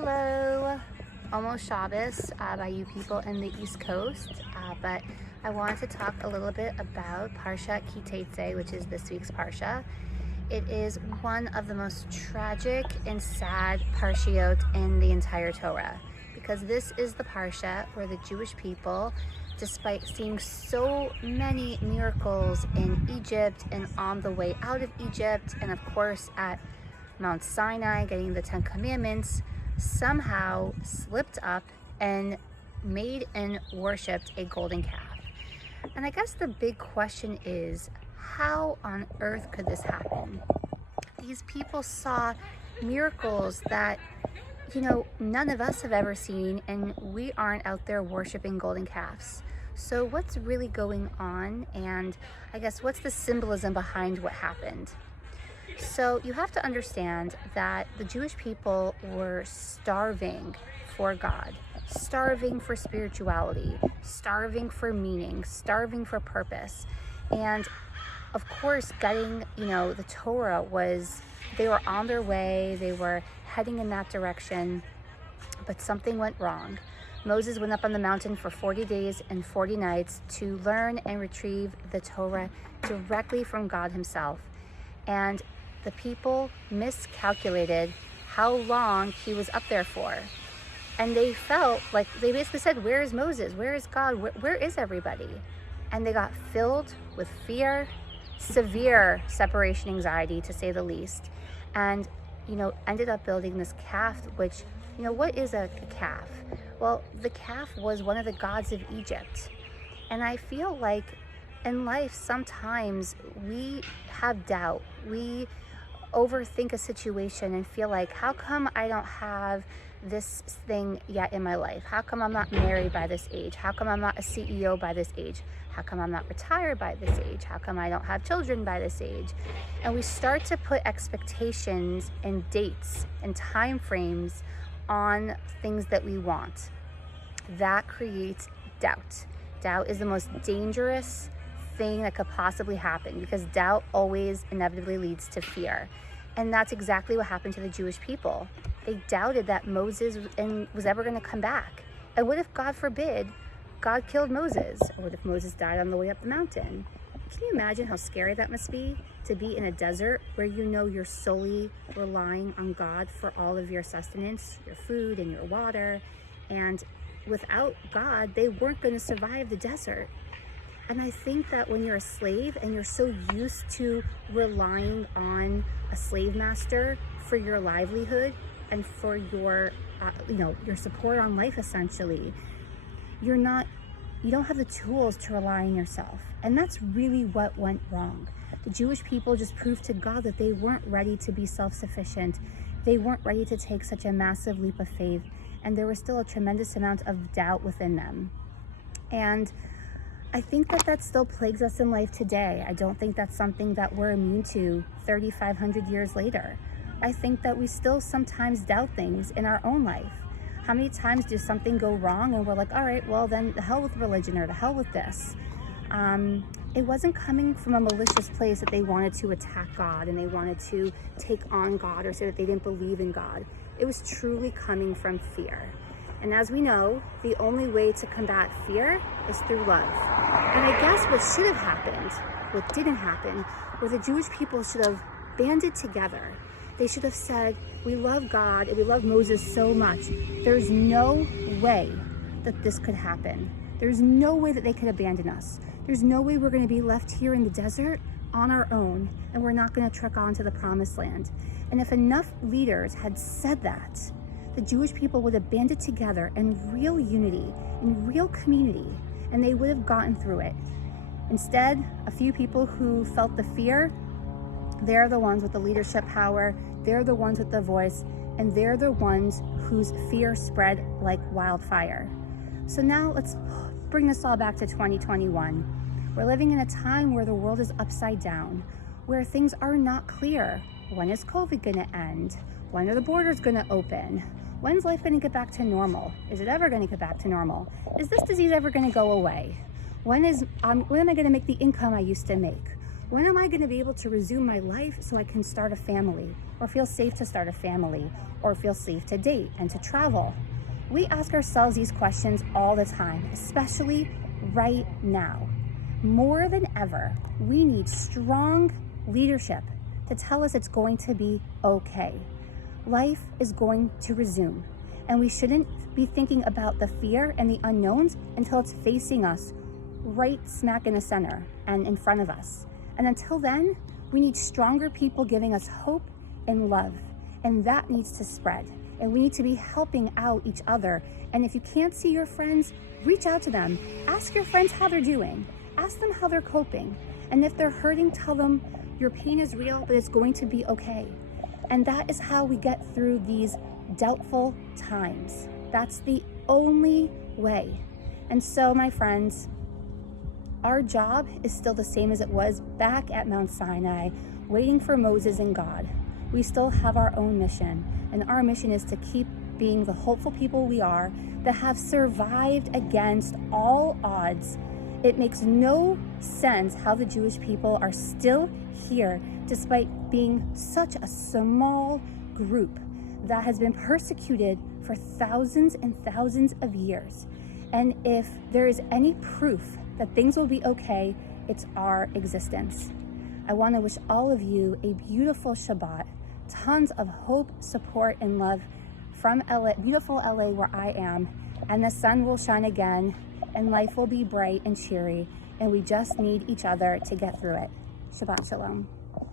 Hello, almost Shabbos by you people in the East Coast, but I wanted to talk a little bit about Parsha Tisa, which is this week's Parsha. It is one of the most tragic and sad Parshiot in the entire Torah, because this is the Parsha where the Jewish people, despite seeing so many miracles in Egypt and on the way out of Egypt, and of course at Mount Sinai getting the 10 Commandments, somehow slipped up and made and worshipped a golden calf. And I guess the big question is, how on earth could this happen? These people saw miracles that, none of us have ever seen, and we aren't out there worshiping golden calves. So what's really going on? And I guess what's the symbolism behind what happened? So you have to understand that the Jewish people were starving for God, starving for spirituality, starving for meaning, starving for purpose. And of course, getting, the Torah they were on their way, they were heading in that direction, but something went wrong. Moses went up on the mountain for 40 days and 40 nights to learn and retrieve the Torah directly from God himself. And the people miscalculated how long he was up there for. And they felt like, they basically said, where is Moses? Where is God? Where is everybody? And they got filled with fear, severe separation anxiety, to say the least. And, ended up building this calf, which, what is a calf? Well, the calf was one of the gods of Egypt. And I feel like in life, sometimes we have doubt. We overthink a situation and feel like, how come I don't have this thing yet in my life? How come I'm not married by this age? How come I'm not a CEO by this age? How come I'm not retired by this age? How come I don't have children by this age? And we start to put expectations and dates and time frames on things that we want. That creates doubt. Doubt is the most dangerous thing that could possibly happen, because doubt always inevitably leads to fear. And that's exactly what happened to the Jewish people. They doubted that Moses was ever going to come back. And what if, God forbid, God killed Moses? Or what if Moses died on the way up the mountain? Can you imagine how scary that must be, to be in a desert where you're solely relying on God for all of your sustenance, your food and your water, and without God, they weren't going to survive the desert. And I think that when you're a slave and you're so used to relying on a slave master for your livelihood and for your support on life, essentially, you don't have the tools to rely on yourself. And that's really what went wrong. The Jewish people just proved to God that they weren't ready to be self-sufficient. They weren't ready to take such a massive leap of faith. And there was still a tremendous amount of doubt within them. And I think that still plagues us in life today. I don't think that's something that we're immune to 3,500 years later. I think that we still sometimes doubt things in our own life. How many times does something go wrong and we're like, all right, well then the hell with religion, or the hell with this. It wasn't coming from a malicious place that they wanted to attack God and they wanted to take on God or say that they didn't believe in God. It was truly coming from fear. And as we know, the only way to combat fear is through love. And I guess what should have happened, what didn't happen, where the Jewish people should have banded together. They should have said, we love God and we love Moses so much. There's no way that this could happen. There's no way that they could abandon us. There's no way we're going to be left here in the desert on our own and we're not going to trek on to the promised land. And if enough leaders had said that, the Jewish people would have banded together in real unity, in real community, and they would have gotten through it. Instead, a few people who felt the fear, they're the ones with the leadership power, they're the ones with the voice, and they're the ones whose fear spread like wildfire. So now let's bring this all back to 2021. We're living in a time where the world is upside down, where things are not clear. When is COVID going to end? When are the borders going to open? When's life going to get back to normal? Is it ever going to get back to normal? Is this disease ever going to go away? When am I going to make the income I used to make? When am I going to be able to resume my life so I can start a family, or feel safe to start a family, or feel safe to date and to travel? We ask ourselves these questions all the time, especially right now. More than ever, we need strong leadership to tell us it's going to be okay. Life is going to resume, and we shouldn't be thinking about the fear and the unknowns until it's facing us right smack in the center and in front of us. And until then, we need stronger people giving us hope and love, and that needs to spread. And we need to be helping out each other. And if you can't see your friends, reach out to them. Ask your friends how they're doing. Ask them how they're coping. And if they're hurting, tell them your pain is real, but it's going to be okay. And that is how we get through these doubtful times. That's the only way. And so, my friends, our job is still the same as it was back at Mount Sinai, waiting for Moses and God. We still have our own mission, and our mission is to keep being the hopeful people we are that have survived against all odds. It makes no sense how the Jewish people are still here despite being such a small group that has been persecuted for thousands and thousands of years. And if there is any proof that things will be okay, it's our existence. I want to wish all of you a beautiful Shabbat, tons of hope, support, and love from LA, beautiful LA where I am, and the sun will shine again, and life will be bright and cheery, and we just need each other to get through it. Shabbat Shalom.